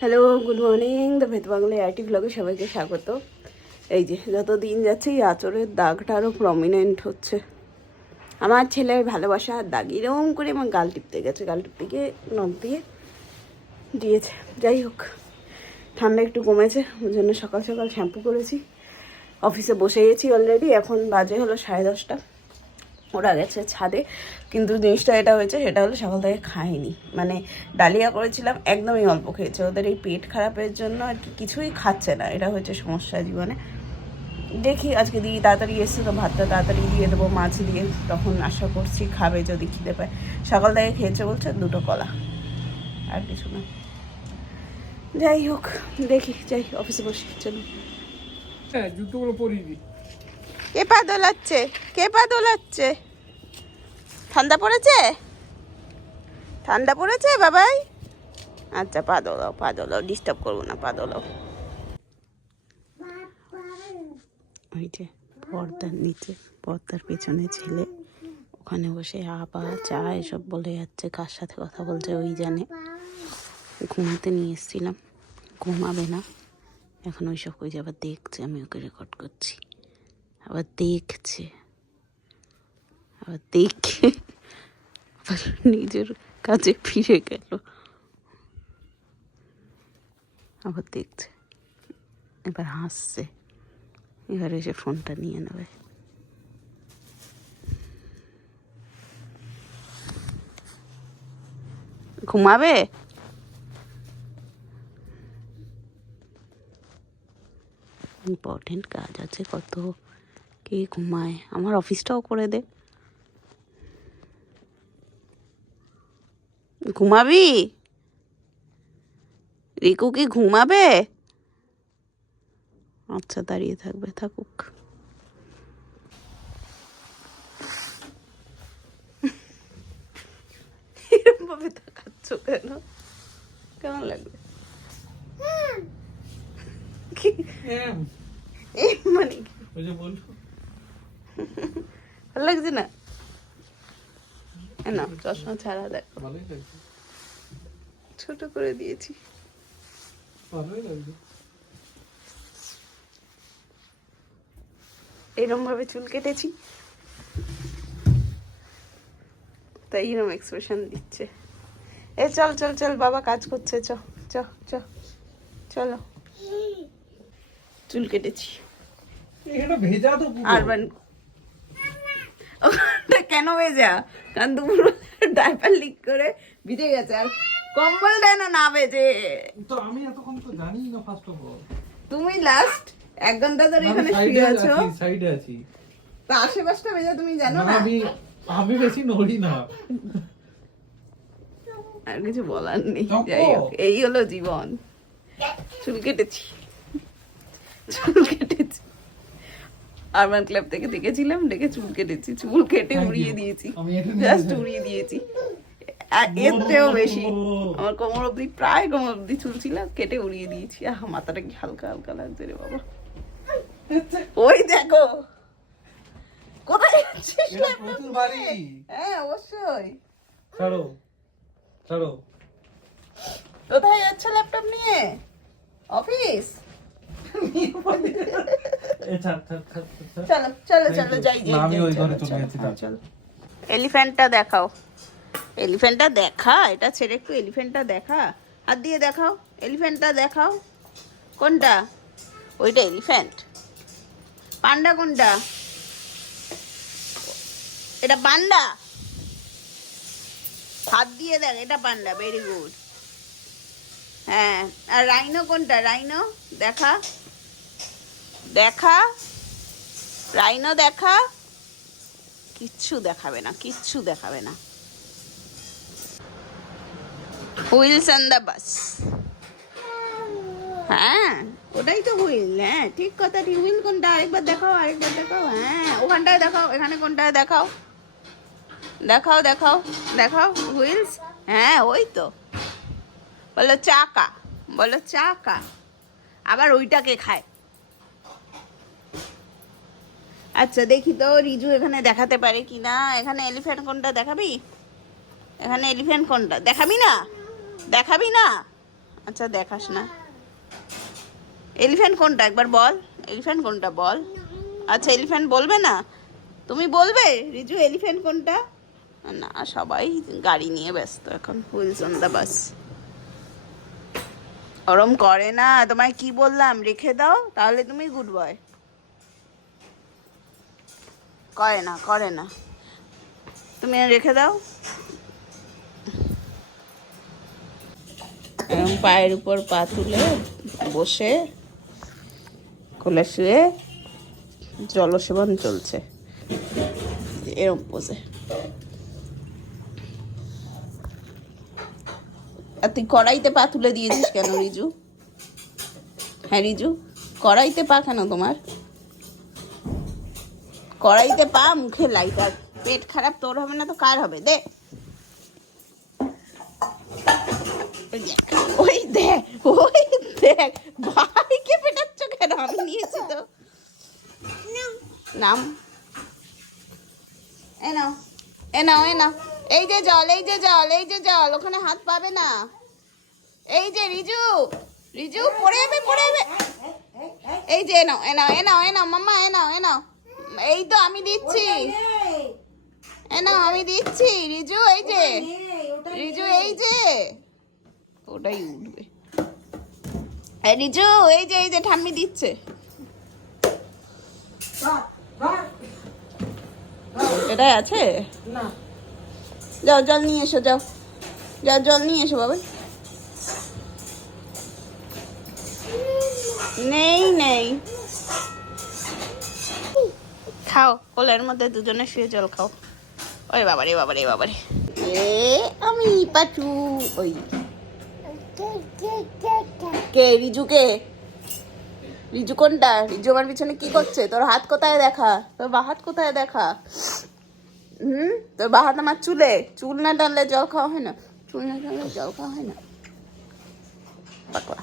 Hello good morning the ভেদ Bangla IT ব্লগে সবাইকে স্বাগত। এই যে যত দিন যাচ্ছে এই আচরের দাগটা আরও প্রমিনেন্ট হচ্ছে। আমার ছেলের ভালোবাসার দাগ এরকম করে আমার গাল টিপতে গেছে। গাল টিপতে গিয়ে নখ দিয়ে দিয়েছে। যাই হোক, ঠান্ডা একটু কমেছে ওই জন্য সকাল সকাল শ্যাম্পু করেছি। অফিসে বসে গেছি অলরেডি এখন বাজে হলো সাড়ে দশটা। ওরা গেছে ছাদে। কিন্তু জিনিসটা এটা হয়েছে, সেটা হলো সকাল থেকে খায়নি। মানে ডালিয়া করেছিলাম, একদমই অল্প খেয়েছে। ওদের এই পেট খারাপের জন্য আর কি কিছুই খাচ্ছে না। এটা হচ্ছে সমস্যা জীবনে। দেখি, আজকে দিদি তাড়াতাড়ি এসছে তো ভাতটা তাড়াতাড়ি দিয়ে দেবো, মাছ দিয়ে। তখন আশা করছি খাবে যদি খিদে পায়। সকাল থেকে খেয়েছে বলছে দুটো কলা। আর কিছু না। যাই হোক, দেখি, যাই, অফিসে বসি, চলুন। হ্যাঁ জুতোগুলো পরিয়ে দিই। কে পা দোলাচ্ছে কে পা দোলাচ্ছে। ঠান্ডা পড়েছে? ঠান্ডা পড়েছে বাবাই? আচ্ছা পা দোলাও পা দোলাও ডিস্টার্ব করব না, পা দোলাও। ওই যে পর্দার নিচে, পর্দার পেছনে ছেলে, ওখানে বসে আবা চা এসব বলে যাচ্ছে, কার সাথে কথা বলছে ওই জানে। ঘুমাতে নিয়ে এসেছিলাম, ঘুমাবে না। এখন ওই সব ওই আবার দেখছে আমি ওকে রেকর্ড করছি। আবার দেখছে আবার দেখে আবার নিজের কাজে ফিরে গেল। আবার দেখছে এবার হাসছে। এবার এসে ফোনটা নিয়ে নেবে। ঘুমাবে? ইম্পর্টেন্ট কাজ আছে কত। কে ঘুমায়। আমার অফিসটাও করে দে। ঘুমাবি? রিকু কি ঘুমাবে? আচ্ছা দাঁড়িয়ে থাকবে থাকুক। তাকাচ্ছ কেন? কেমন লাগবে কি? হ্যাঁ। এই মানে কি? ভালো লাগছে না? এ না চশমা ছাড়া দেখ। ছোট করে দিয়েছি। এরম ভাবে চুল কেটেছি। তাই এরম এক্সপ্রেশন দিচ্ছে। এ চল চল চল বাবা কাজ করছে চ চ চ চলো। চুল কেটেছি। এটা ভেজা তো পুরো। আরবান ওখানটা কেন ভেজা? কারণ ডাইপার লিক করে ভিজে গেছে। আর কম্বল দেয় না না ভেজে। তো আমি এতক্ষণ তো জানি না ফার্স্ট অফ অল তুমি লাস্ট এক ঘণ্টা ধরে এখানে শুয়ে আছো। সাইডে আছি। তা আশেপাশটা ভেজা তুমি জানো না আমি আমি বেশি নড়ি না। আর কিছু বলার নেই যাই হোক এই হলো জীবন। চুল কেটেছি। চুল কেটেছি। আরবান ক্লাব থেকে ডেকেছিলাম ডেকে চুল কেটেছি চুল কেটে উড়িয়ে দিয়েছি। জাস্ট উড়িয়ে দিয়েছি। এর চেয়েও বেশি। আমার কোমর অবধি প্রায় কোমর অবধি চুল ছিল কেটে উড়িয়ে দিয়েছি। আহ মাথাটা কি হালকা হালকা লাগছে রে বাবা। ওই দেখো। কোথায় যাচ্ছিস। হ্যাঁ অবশ্যই। ছাড়ো ছাড়ো। কোথায় যাচ্ছ ল্যাপটপ নিয়ে? অফিস এ ছাড় ছাড় ছাড় ছাড়, ছাড় চলো চলো চলো যাই যাই আমি ওই ঘরে চলে চলো, চলো এলিফ্যান্টটা দেখাও। এলিফ্যান্টটা দেখা এটা ছেড়ে একটু এলিফ্যান্টটা দেখা। হাত দিয়ে দেখাও এলিফ্যান্টটা দেখাও। কোনটা? ওইটা এলিফ্যান্ট। পান্ডা কোনটা? এটা পান্ডা? হাত দিয়ে দেখ এটা পান্ডা ভেরি গুড হ্যাঁ আর রাইনো কোনটা? রাইনো দেখা। দেখা, রাইনো দেখা, কিচ্ছু দেখাবে না, কিচ্ছু দেখাবে না। Wheels on the bus. হ্যাঁ ওটাই তো হুইল হ্যাঁ ঠিক কথা, ঠিক, হুইল কোনটা? আরেকবার দেখাও আরেকবার দেখাও হ্যাঁ ওখানটায় দেখাও, এখানে কোনটায় দেখাও। দেখাও দেখাও দেখাও, হুইলস হ্যাঁ ওই তো। বলো চাকা বলো চাকা আবার ওইটাকে খায়। আচ্ছা দেখি তো রিজু এখানে দেখাতে পারে কি না এখানে এলিফ্যান্ট কোনটা দেখাবি? এখানে এলিফ্যান্ট কোনটা? দেখাবি না? দেখাবি না? আচ্ছা দেখাস না। এলিফ্যান্ট কোনটা? একবার বল। এলিফ্যান্ট কোনটা বল? আচ্ছা এলিফ্যান্ট বলবে না? তুমি বলবে? রিজু এলিফ্যান্ট কোনটা? না, সবাই গাড়ি নিয়ে ব্যস্ত এখন। Wheels on the bus. ওরম করে না। তোমায় কি বললাম? রেখে দাও, তাহলে তুমি গুড বয় করে না করে না। তুমি রেখে দাও। পায়ের উপর পা তুলে বসে কোলে শুয়ে জলসেবন চলছে। এরম পোজে আর তুই কড়াইতে পা তুলে দিয়েছিস কেন, রিজু? হ্যাঁ রিজু? কড়াইতে পা কেন তোমার? কড়াইতে পা মুখে লাইটার পেট খারাপ তোর হবে না তো কার হবে? দে। ওই দেখ, ওই দেখ ওই দেখ। ভাইকে পেটাচ্ছ কেন? আমি নিয়েছি তো। নাম? এ নাও এ নাও এ নাও। এই যে জল এই যে জল এই যে জল ওখানে হাত পাবে না। এই যে রিজু রিজু পড়ে যাবে পড়ে যাবে। এই যে এ নাও এ নাও এ নাও এ নাও মাম্মা এ নাও এ নাও। এই তো আমি দিচ্ছি। নাও আমি দিচ্ছি। রিজু এই যে। রিজু এই যে। ওটাই উঠবে। রিজু এই যে এই যে ঠাম্মি দিচ্ছে। এটাই আছে? না। যাও জল নিয়ে এসো যাও। যাও জল নিয়ে এসো বাবা। নেই নেই। খাও কোলের মধ্যে দুজনে শুয়ে জল খাও। ওরে বাবারে বাবারে বাবারে। এ আমি পাচু ওই। কে রিজু কে রিজু কোনটা? রিজু আমার পিছনে কি করছে? তোর হাত কোথায় দেখা? তোর বা হাত কোথায় দেখা? হুম? তোর বা হাত আমার চুলে? চুল না টানলে জল খাওয়া হয় না? চুল না টানলে জল খাওয়া হয় না? পাকলা